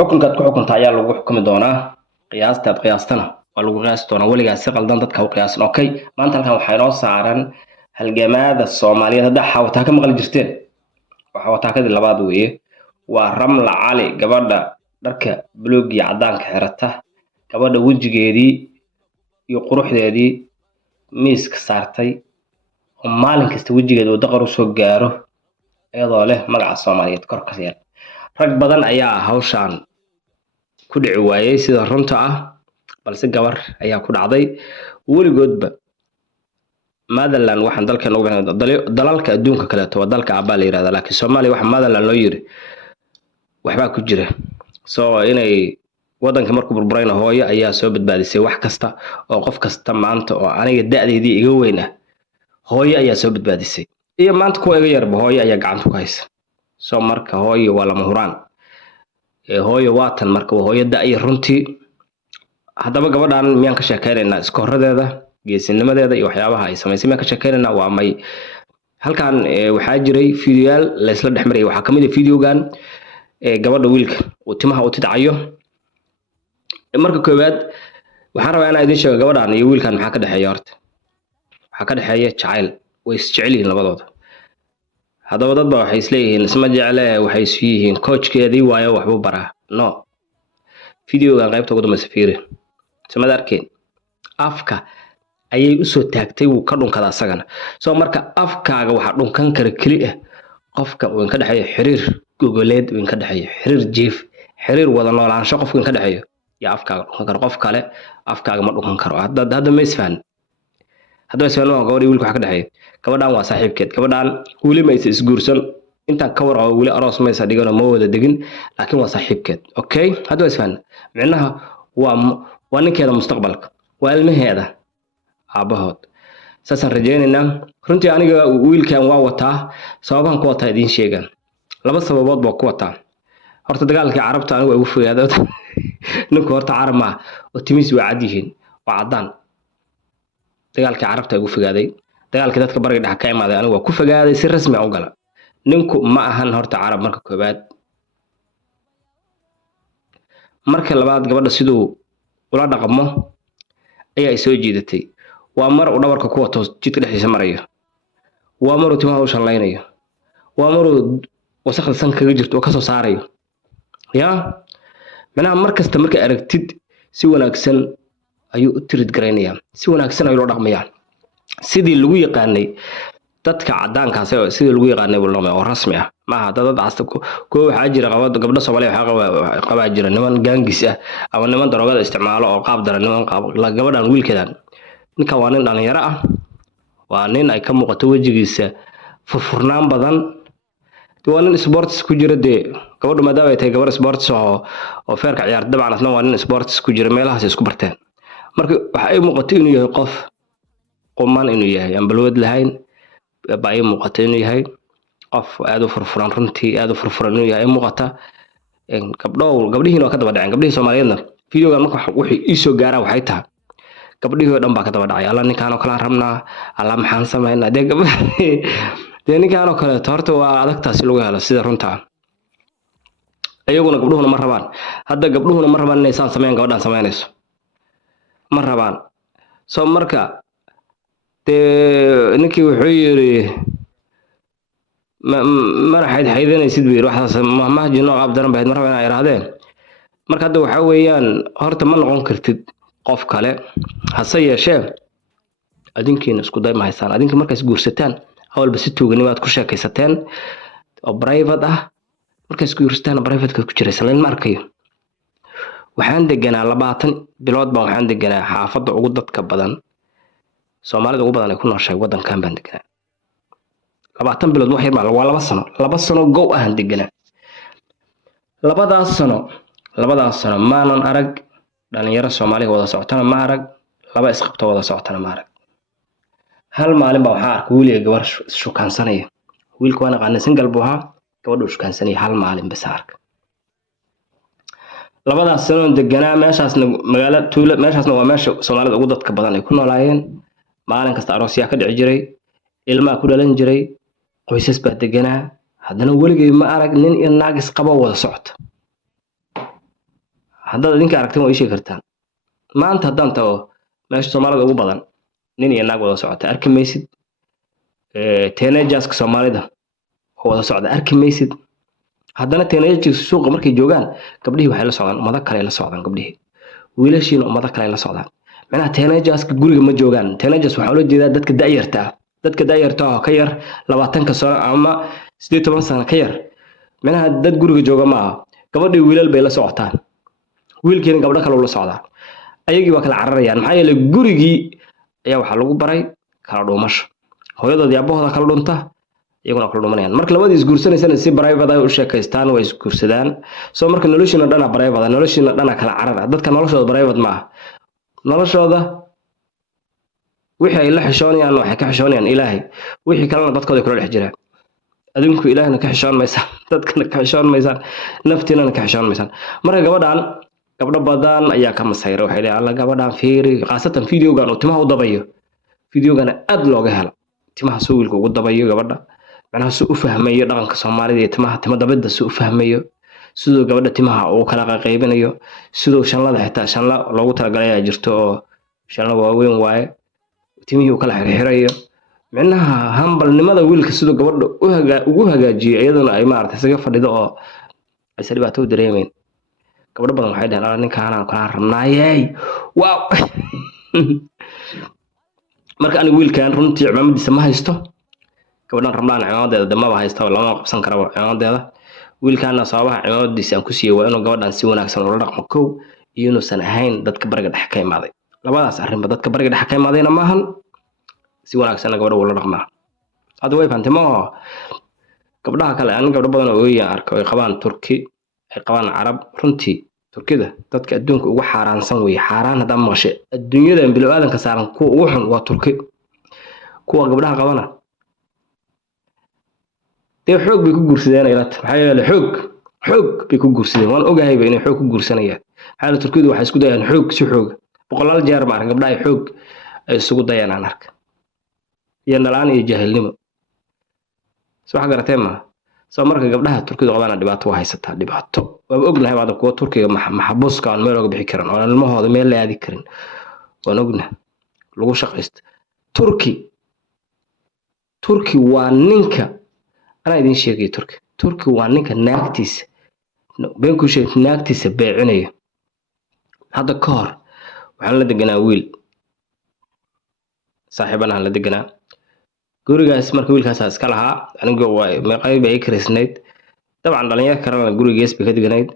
xukunkaad ku xukunta ayaa lagu xukumi doonaa qiyaastaad qiyaastana waa lagu qiyaasi doonaa weligaas si qaldan dadka u qiyaasan okay maanta halkan waxaa inoo saaran halgamaada Soomaaliyeed hadda xawataa ka maqli jirteen waxa wataakadii labaad weeye waa Ramla Cali gabadha dharka buluug iyo cadaanka xirata gabadha wajigeedii iyo quruxdeedii miiska saartay oo maalin kasta wajigeeda uu daqar u soo gaaro iyadoo leh magaca Soomaaliyeed kor ka yar rag badan ayaa hawshan ku dhici waayay sida runta ah balse gabar ayaa ku dhacday weligoodba Motherland waxaan dalkan ugu bixinay dalalka adduunka kale waa dalka Aabaa la yiraahdaa laakiin Soomaaliya waxa Motherland loo yiri waxba ku jira soo inay wadanka markuu burburayna hooyo ayaa soo badbaadisay wax kasta oo qof kasta maanta oo aniga da'deedii iga weyn ah hooyo ayaa soo badbaadisay iyo maanta kuwa iga yarba hooyo ayaa gacanta ku haysa soo marka hooyo waa lama huraan hooyo waatan marka hooyo da'ay runtii haddaba gabadhan miyaan ka sheekaynaynaa iskoorradeeda geesinimadeeda iyo waxyaabaha ay samaysay miyaan ka sheekaynaynaa waa may halkan waxaa jiray fiidiyoyaal la isla dhexmarayay waxaa kamid ah fiidiyogan gabadha wiilka uu timaha u tidcayo marka koowaad waxaan rabaa inaan idin sheego gabadhan iyo wiilkan maxaa ka dhaxeeya horta waxaa ka dhaxeeya jacayl way isjecel yihiin labadooda haddaba dad baa waxay isleeyihiin isma jecle waxay isu yihiin coachkeedii waayo waxbuu baraa no fiidiyogan qaybta ugu dambaysa fiiri samad arkeen afka ayay u soo taagtay wuu ka dhunkada asagana soo marka afkaaga waxa dhunkan kara kali ah qofka uu ka dhaxeeyo xiriir gogoleed uu ka dhaxeeyo xiriir jiif xiriir wada noolaansho qofka ka dhaxeeyo ya afkaaga dhunkan karo qof kale afkaaga ma dhunkan karo hadda ma isfaan hadda isfaan waa gabadhii wiilka waxa ka dhaxeeyo gabadhan waa saaxiibkeed gabadhan weli ma isguursan intaan ka warqabo weli aroos ma isa dhigano ma wada degin laakiin waa saaxiibkeed okay hadda isfaan micnaha waa ninkeeda mustaqbalka waa ilmaheeda aabahood saasan rajaynaynaa runtii aniga wiilkan waa wataa sababan ku wataa idin sheegan laba sababood baa ku wataa horta dagaalkii carabta anigu ugu fogaaday ninku horta carab ma oo timis waa cad yihiin waa cadaan dagaalkii carabta ugu fogaaday dagaalkii dadka bariga dhex ka imaaday anigu waa ku fogaaday si rasmi ah u gala ninku ma ahan horta carab marka koobaad marka labaad gabadha sidoo ula dhaqmo ayaa soo jiidatay waa mar uu dhabarka ku wato jidka dhexdiisa marayo waa mar uu timaha u shallaynayo waa mar uu wasaqda san kaga jirto oo ka soo saarayo ya macnaha mar kasta marka aragtid si wanaagsan ayuu u tirid gareynayaa si wanaagsan ayuu loo dhaqmayaa sidii lagu yaqaanay dadka cadaankaas sidii lagu yaqaanay walba oo rasmi ah maaha dad casta ko waxa jira gabdho Soomaaliyeed waxa qaba jira niman gaangis ah ama niman daroogada isticmaalo oo qaab daran niman qaab gabadhan wiilkeedan ninka waa nin dhalinyaro ah waa nin ay ka muuqato wajigiisa furfurnaan badan waa nin sports ku jira gabadhu maadaama ay tahay gabar sports oo feerka ciyaar dabcan asna waa nin sports ku jira meelahaas isku barteen marka waxa ay muuqato inuu yahay qof qoman inuu yahay aan balwad lahayn baa ay muuqato inuu yahay qof aad u furfuran runtii aad u furfuran inuu yahay muuqata gabdhihiina waa ka daba dhaceen gabdhihii Soomaaliyeedna fiidiyogan marka wixii ii soo gaaraa waxay tahay gabdhihii oo dhan baa ka daba dhacay alla ninkaan oo kale rabnaa alla maxaan sameynaa ninkaan oo kale horta waa adagtaasi lagu helo sida runta ayaguna gabdhuhuna ma rabaan hadda gabdhuhuna ma rabaan inay saan sameeyaan gabadhan sameynayso ma rabaan soo marka ninkii wuxuu yiri ma xaydinaysid wiir waxaas ma jino qaab daran baad ma rabaan inay yiraahdeen marka hadda waxa weeyaan horta ma noqon kartid qof kale hase yeeshee adinkiina isku day ma haysaan adinka markaas guursataan awalba si tuuganimaad ku sheekaysateen oo private ah markaas guursataan private ka ku jiraysan leen markayo waxaan deganaa 20 bilood baan waxaan deganaa xaafadda ugu dadka badan Soomaalida ugu badan ay ku nooshay wadankan baan deganaa 20 bilood wax yar ma waa 2 sano go ahaan deganaa labadaas sano maanan arag dhalinyaro Soomaaliya wada socotana ma arag laba isqabto wada socotana ma arag hal maalin baa waxa arkay wiil iyo gabar shukaansanaya wiilku waana qaan single buu ahaa gabadhu shukaansanaya hal maalin bas arka labadaas sano deganaa meeshaasna magaalo tuulo meeshaasna waa meesha Soomaalida ugu dadka badan ay ku noolaayeen maalin kasta aroosya ka dhici jiray ilmaha ku dhalan jiray qoysas baa deganaa haddana weligay ma arag nin iyo naag isqabo wada socota haddaad idinka aragteen waa ii sheegi kartaan maanta haddaan tago meesha soomaalida ugu badan nin iyo naag wada socota arki maysid teenagerska soomaalida oo wada socda arki maysid haddana teenagerska suuqa markay joogaan gabdhihii waxay la socdaan ummado kale la socdaan gabdhihii wiilashiina ummado kale la socdaan macnaha teenagerska guriga ma joogaan teenagers waxaa loo jeedaa dadka da'yarta ah oo ka yar 20 sano ama 18 sano ka yar macnaha dad guriga jooga ma aha gabadhii wiilal bay la socotaan wiilkiina gabdho kale la socdaan ayagii waa kala cararayaan maxaa yeelay gurigii ayaa waxaa lagu baray kala dhuumasho hooyadood iyo abahooda kala dhunta iyaguna kala dhumanayaan marka labadii isguursanaysana si private ay u sheekaystaan way isguursadaan soo marka noloshiina dhana private noloshiina dhana kala carara dadka noloshooda private ma aha noloshooda wixii ay la xishoonayaan waxay ka xishoonayaan ilaahay wixii kalena dadkooda kula dhex jiraan adinku ilaahayna ka xishoon maysan dadkana ka xishoon maysan naftiina ka xishoon maysan marka gabdho badan ayaa ka masayra waxay leeyahay alla gabadhan fiiri qaasatan videogan oo timaha u dabayo videogana aad looga helo timaha soo wiilka ugu dabayo gabadha macnaha soo u fahmayo dhaqanka Soomaalida iyo timo dabada soo u fahmayo sidoo gabadha timaha uu kala qaybinayo sidoo shanlada xitaa shanla loogu talagalay ay jirto oo shanla waaweyn waaye timihii uu kala xirxirayo macnaha hambalnimada wiilka sidoo gabadha ugu hagaajiyo iyaduna ay maartay isaga fadhido oo ay dhibaato u dareemeen gabadha badan waxay dhahaan ninkaan aan kala rabnaayay waaw marka aniga wiilkan runtii cimaamadiisa ma haysto gabadhan rabnaan cimaamadeeda damaba haysto lama qabsan karo cimaamadeeda wiilkaana sababaha cimaamadiisa aan ku siiyay waa inuu gabadhan si wanaagsan ula dhaqmo kow iyo inuusan ahayn dadka bariga dhex ka imaaday labadaas arrinba dadka bariga dhex ka imaadayna maahan si wanaagsan gabadha ula dhaqmaa hadda way fahamtay ma gabdhaha kale aniga gabdho badan oo weeyaan arko ay qabaan turki ay qabaan carab runtii turkida dadka adduunka ugu xaaraansan way xaaraan hada maqashay adduunyada bilaa aadanka saaran kuwa ugu xun waa turki kuwa gabdhaha qabana xoog bay ku guursadeen ilaa maxay yeelay xoog bay ku guursadeen waan ogahay inay xoog ku guursanayaan xaalada turkidu waxay isku dayaan xoog si xoog boqolaal jeer ma arag gabdhaha xoog ay isugu dayaan aan arka iyo nalaan iyo jahilnimo soo xagaratay ma soo marka gabdhaha turkidu qabana dhibaato waa haysataa dhibaato waa ognahay baad kuwa turkiga maxabuuska aan meel uga bixi karin oo ilmahooda meel la aadi karin waan ognahay lagu shaqeysto turki waa ninka أنا إذن شيء تركي وعنك ناكتيس بينكو شيء ناكتيس بيعنيه هذا كار وحنا لدقنا ويل صاحبنا هلا دقنا قولي اسمك ويل كاساس كلها أنا جوا ما قريب أيكرس نيت طبعا دلنيا كرنا قولي جيس بكده نيت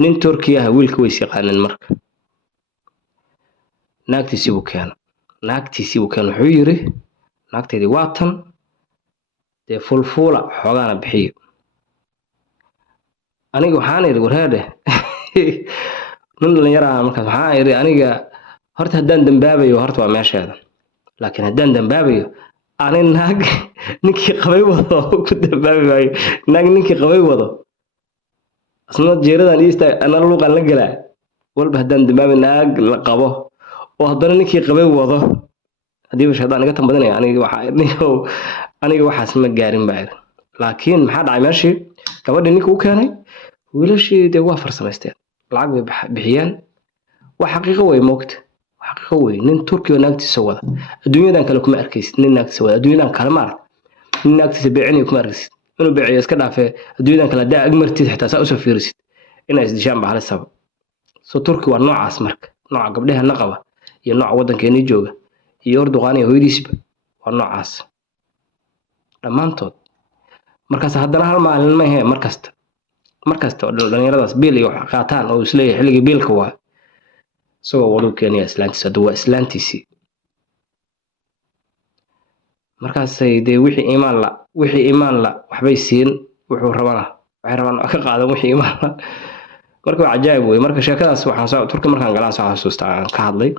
نين تركيا ويل كويس يقان المرك ناكتيس يبوكان حيره ناكتي دي واتن dee fulfuula xoogana bixiyo aniga waxaan iri wareede nin dhalinyaro ah markaas waxaan iri aniga horta haddaan dambaabayo horta waa meesheeda laakiin haddaan dambaabayo ani naag ninkii qabay wado ku dambaabi waayo naag ninkii qabay wado asna jeeradan iista ana luuqan la galaa walba haddaan dambaabi naag la qabo oo haddana ninkii qabay wado haddii bash haddaan iga tambadinaya aniga waxaas ma gaarin baa laakiin maxaa dhacay meeshii gabadhii ninka u keenay wiilashii dee waa farsamaysteen lacag bay bixiyeen waa xaqiiqo way moogta xaqiiqo way nin turkiga naagtiisa wada adduunyadan kale kuma arkaysid nin naagtiisa wada adduunyadan kale ma arag nin naagtiisa beecinay kuma arkaysid inuu beeciyo iska dhaafee adduunyadan kale haddaa agmartid xitaa saa usoo fiirisid inay isdishaan baa halisaba soo turki waa noocaas marka nooca gabdhaheena qaba iyo nooca waddankeennii jooga iyo Erdogan iyo hooyadiisba waa noocaas dhamaantood markaas haddana hal maalin ma yahay markasta oo dhalinyaradaas biil iyo wax qaataan oo isleeyahay xilligii biilka waa soo wado Kenya islaantiisa dawaa islaantiisi markaas ay de wixii iimaan la waxbay siin wuxuu rabana waxay rabaan ka qaadan wixii iimaan la marka waa ajaayib way marka sheekadaas waxaan soo turka markaan galaan soo xasuustaa aan ka hadlay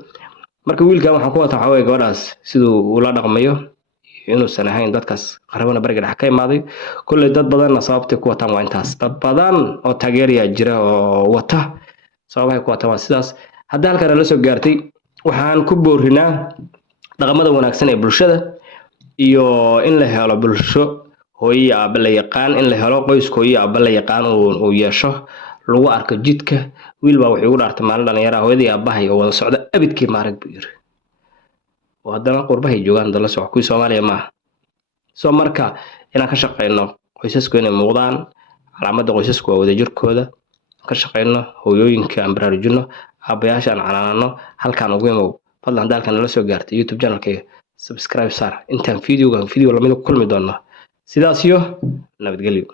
marka wiilkan waxaan ku wataa xaway gabadhaas sidoo uu la dhaqmayo inuu san ahayn dadkaas qarabana bariga dhex ka imaaday kulli dad badan sababtay ku wataan waa intaas dad badan oo taageeriya jira oo wata sababahay ku wataan sidaas hadda halkan la soo gaartay waxaan ku boorinaa dhaqamada wanaagsan ee bulshada iyo in la helo bulsho hooyo aaba la yaqaan in la helo qoys hooyo aaba la yaqaan oo yeesho lagu arko jidka wiil baa wuxuu ugu dhaartay maalin dhalinyaro hooyadii aabahay oo wada socda abidkii maarag buu yiri oo haddana qurbahay joogaan dala socod kuwii Soomaaliya maaha soo marka inaan ka shaqeyno qoysasku inay muuqdaan calaamada qoysasku waa wadajirkooda ka shaqeyno hooyooyinka aan baraarujino aabayaasha aan calaamano halkaan ugu imow fadlan dalkan nala soo gaartay YouTube channelkayga subscribe saar intaan video lamid ku kulmi doono sidaas iyo nabadgelyo